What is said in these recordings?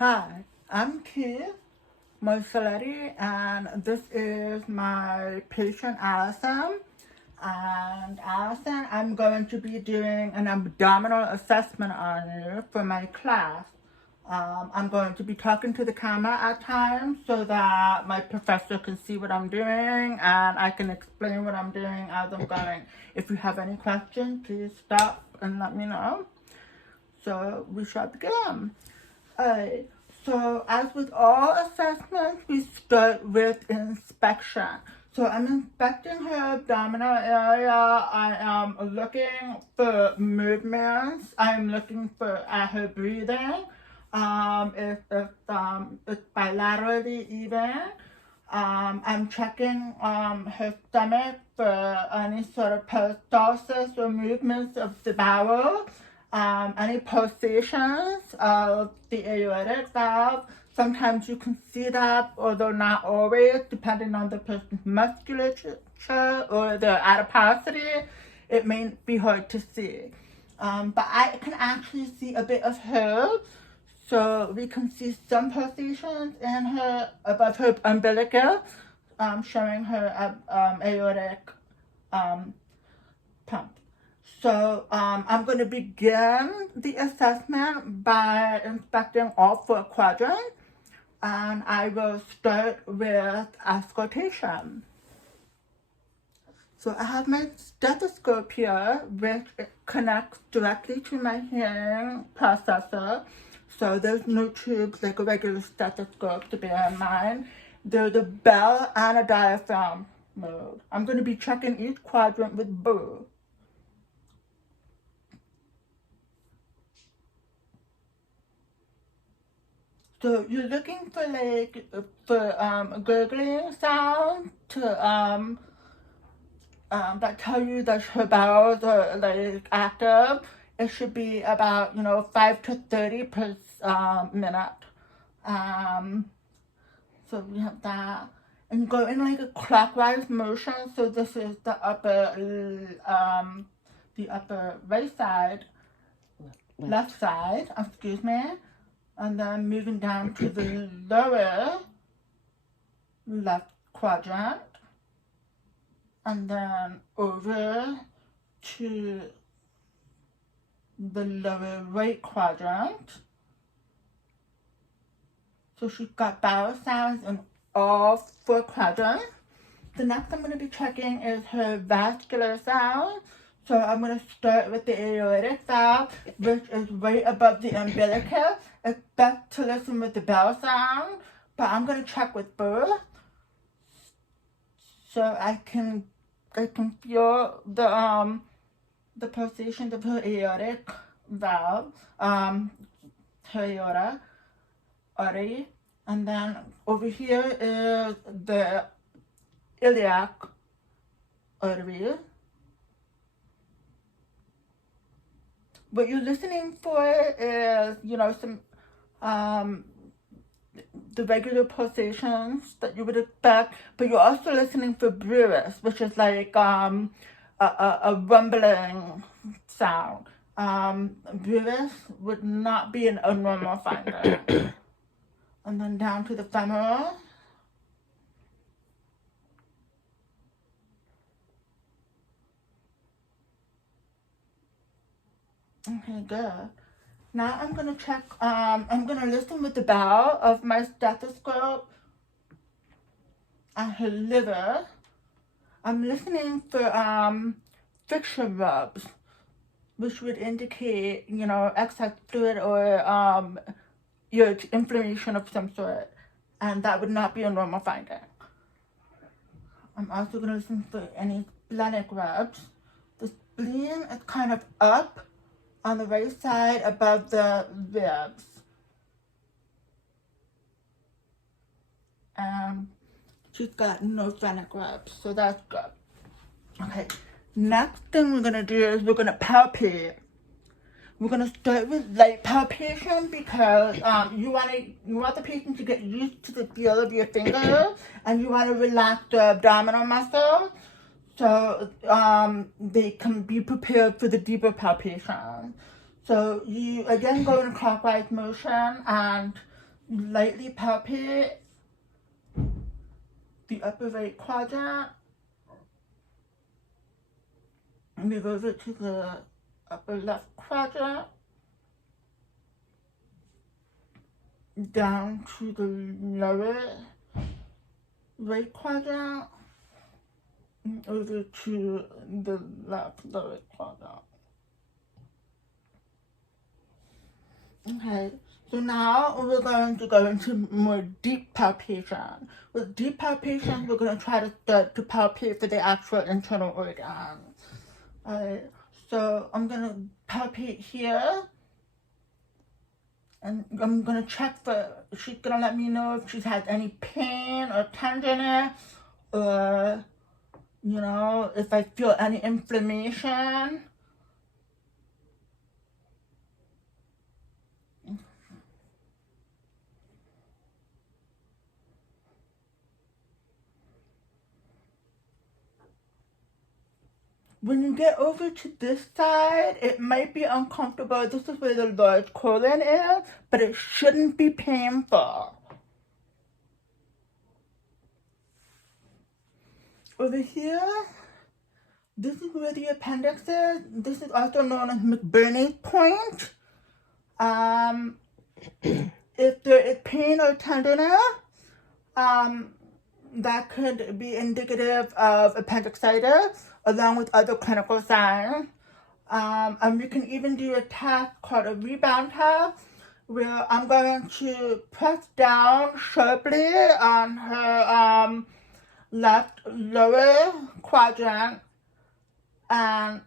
Hi, I'm Keith Moisoletti, and this is my patient Allison. And Allison, I'm going to be doing an abdominal assessment on you for my class. I'm going to be talking to the camera at times so that my professor can see what I'm doing and I can explain what I'm doing as I'm going. If you have any questions, please stop and let me know. So we shall begin. Alright, so as with all assessments, we start with inspection. So I'm inspecting her abdominal area. I am looking for movements. I'm looking at her breathing. If it's bilaterally even. I'm checking her stomach for any sort of peristalsis or movements of the bowel. Any pulsations of the aortic valve. Sometimes you can see that, although not always, depending on the person's musculature or their adiposity. It may be hard to see. But I can actually see a bit of her. So we can see some pulsations in her, above her umbilical, showing her aortic pump. So I'm going to begin the assessment by inspecting all 4 quadrants, and I will start with auscultation. So I have my stethoscope here, which connects directly to my hearing processor. So there's no tubes like a regular stethoscope, to bear in mind. There's a bell and a diaphragm mode. I'm going to be checking each quadrant with both. So you're looking for gurgling sound to that tell you that her bowels are active. It should be about 5 to 30 per minute. So we have that, and go in a clockwise motion. So this is the upper right side, left side. Excuse me. And then moving down to the lower left quadrant. And then over to the lower right quadrant. So she's got bowel sounds in all 4 quadrants. The next I'm going to be checking is her vascular sound. So I'm going to start with the aortic valve, which is right above the umbilical. It's best to listen with the bell sound, but I'm going to check with both, so I can feel the pulsations of her aortic valve, her aorta artery, and then over here is the iliac artery. What you're listening for is, some the regular pulsations that you would expect, but you're also listening for bruit, which is like a rumbling sound. Bruit would not be a normal finding. And then down to the femoral. Okay, good. Now I'm going to check, I'm going to listen with the bow of my stethoscope and her liver. I'm listening for friction rubs, which would indicate, excess fluid or your inflammation of some sort. And that would not be a normal finding. I'm also going to listen for any splenic rubs. The spleen is kind of up on the right side above the ribs. She's got no splenic rubs, so that's good. Okay, next thing we're gonna do is we're gonna palpate. We're gonna start with light palpation because you want the patient to get used to the feel of your fingers, and you want to relax the abdominal muscles, so they can be prepared for the deeper palpation. So you again go in a clockwise motion and lightly palpate the upper right quadrant. Move over to the upper left quadrant. Down to the lower right quadrant. And over to the left lower quadrant. Okay, so now we're going to go into more deep palpation. With deep palpation, we're going to try to start to palpate for the actual internal organs. Alright, so I'm going to palpate here. And I'm going to check for, she's going to let me know if she's had any pain or tenderness, or, you know, if I feel any inflammation. When you get over to this side, it might be uncomfortable. This is where the large colon is, but it shouldn't be painful. Over here, this is where the appendix is. This is also known as McBurney's point. If there is pain or tenderness, that could be indicative of appendicitis, along with other clinical signs. And we can even do a test called a rebound test, where I'm going to press down sharply on her left lower quadrant and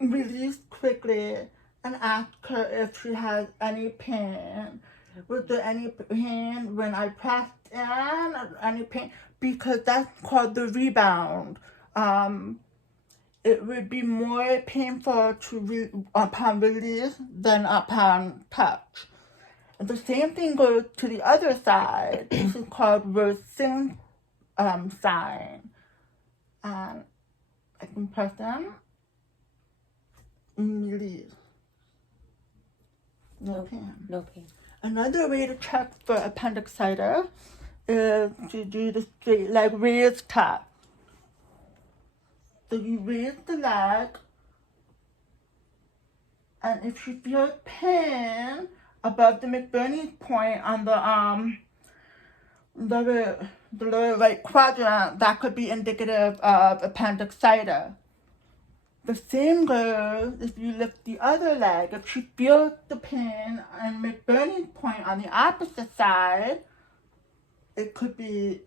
release quickly and ask her if she has any pain. Was there any pain when I pressed in, or any pain? Because that's called the rebound. It would be more painful upon release than upon touch. And the same thing goes to the other side. This is called Rosin sign. And I can press in and release. No pain. No pain. Another way to check for appendicitis is to do the straight leg raise test. So you raise the leg, and if you feel pain above the McBurney's point on the lower right quadrant, that could be indicative of appendicitis. The same goes if you lift the other leg. If she feels the pain and McBurney's point on the opposite side, it could be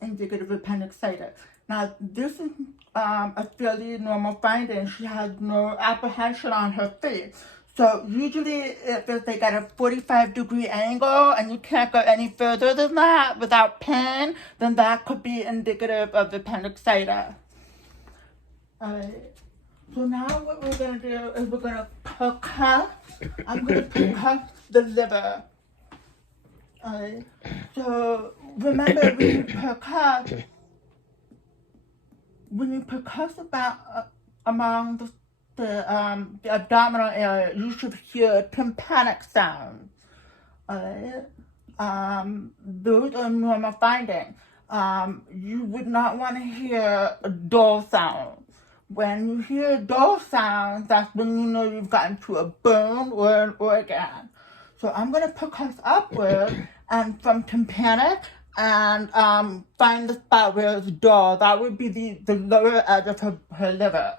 indicative of appendicitis. Now, this is a fairly normal finding. She has no apprehension on her face. So usually if it's like at a 45-degree angle and you can't go any further than that without pain, then that could be indicative of appendicitis. Alright, so now what we're going to do is we're going to percuss. I'm going to percuss the liver. Alright, so remember when you percuss about among the abdominal area, you should hear tympanic sounds. Alright, those are normal findings. You would not want to hear a dull sound. When you hear dull sounds, that's when you know you've gotten to a bone or an organ. So I'm going to percuss upward and from tympanic and find the spot where it's dull. That would be the lower edge of her liver.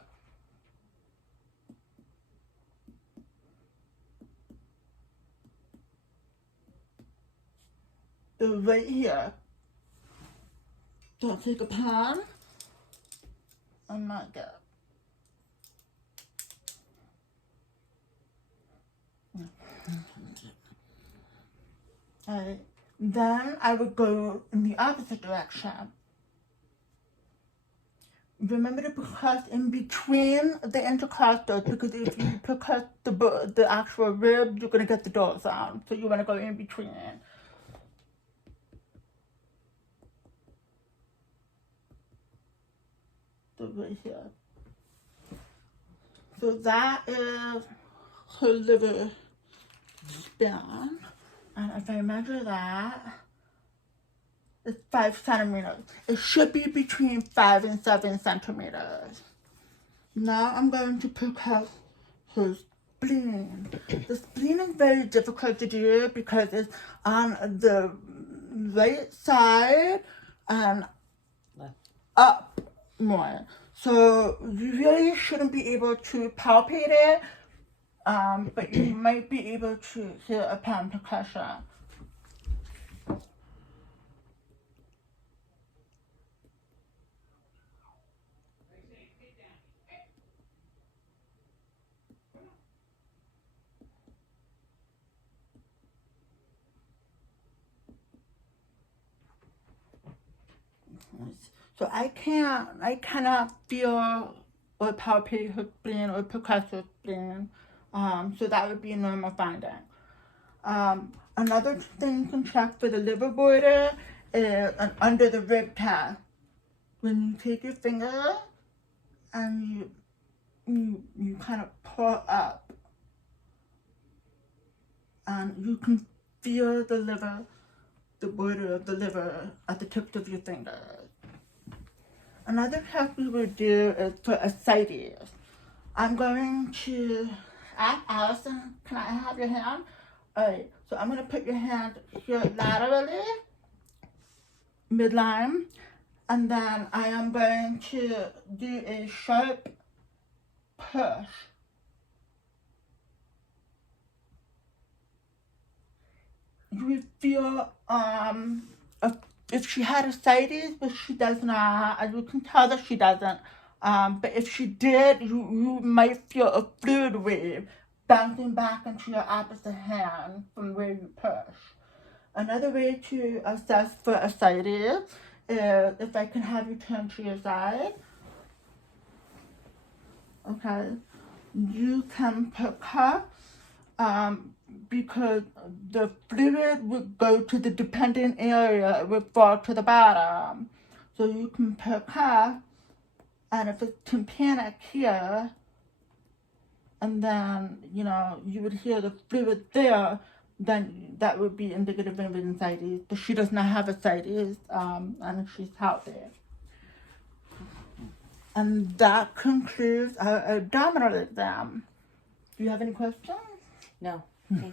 So right here. So I'll take a pan and mark it. Alright, then I would go in the opposite direction. Remember to percuss in between the intercostals, because if you percuss the actual rib, you're going to get the dull sound. So you want to go in between. So right here. So that is her liver spin. And if I measure that, it's 5 centimeters. It should be between 5 and 7 centimeters. Now I'm going to pick up his spleen. The spleen is very difficult to do because it's on the right side and up more. So you really shouldn't be able to palpate it, but you might be able to hear a palm percussion. So I cannot feel or palpate her spleen or percuss her spleen. So that would be a normal finding. Another thing you can check for the liver border is under the rib cage. When you take your finger and you kind of pull up, and you can feel the liver, the border of the liver at the tips of your fingers. Another test we would do is for ascites. I'm going to ask Allison, can I have your hand? Alright, so I'm going to put your hand here laterally, midline, and then I am going to do a sharp push. You would feel if she had ascites, but she does not, as you can tell that she doesn't. But if she did, you might feel a fluid wave bouncing back into your opposite hand from where you push. Another way to assess for ascites is, if I can have you turn to your side. Okay. You can percuss, because the fluid would go to the dependent area, it would fall to the bottom. So you can percuss, and if it's tympanic here, and then, you would hear the fluid there, then that would be indicative of ascites. But she does not have ascites, and she's healthy. And that concludes our abdominal exam. Do you have any questions? No. Okay.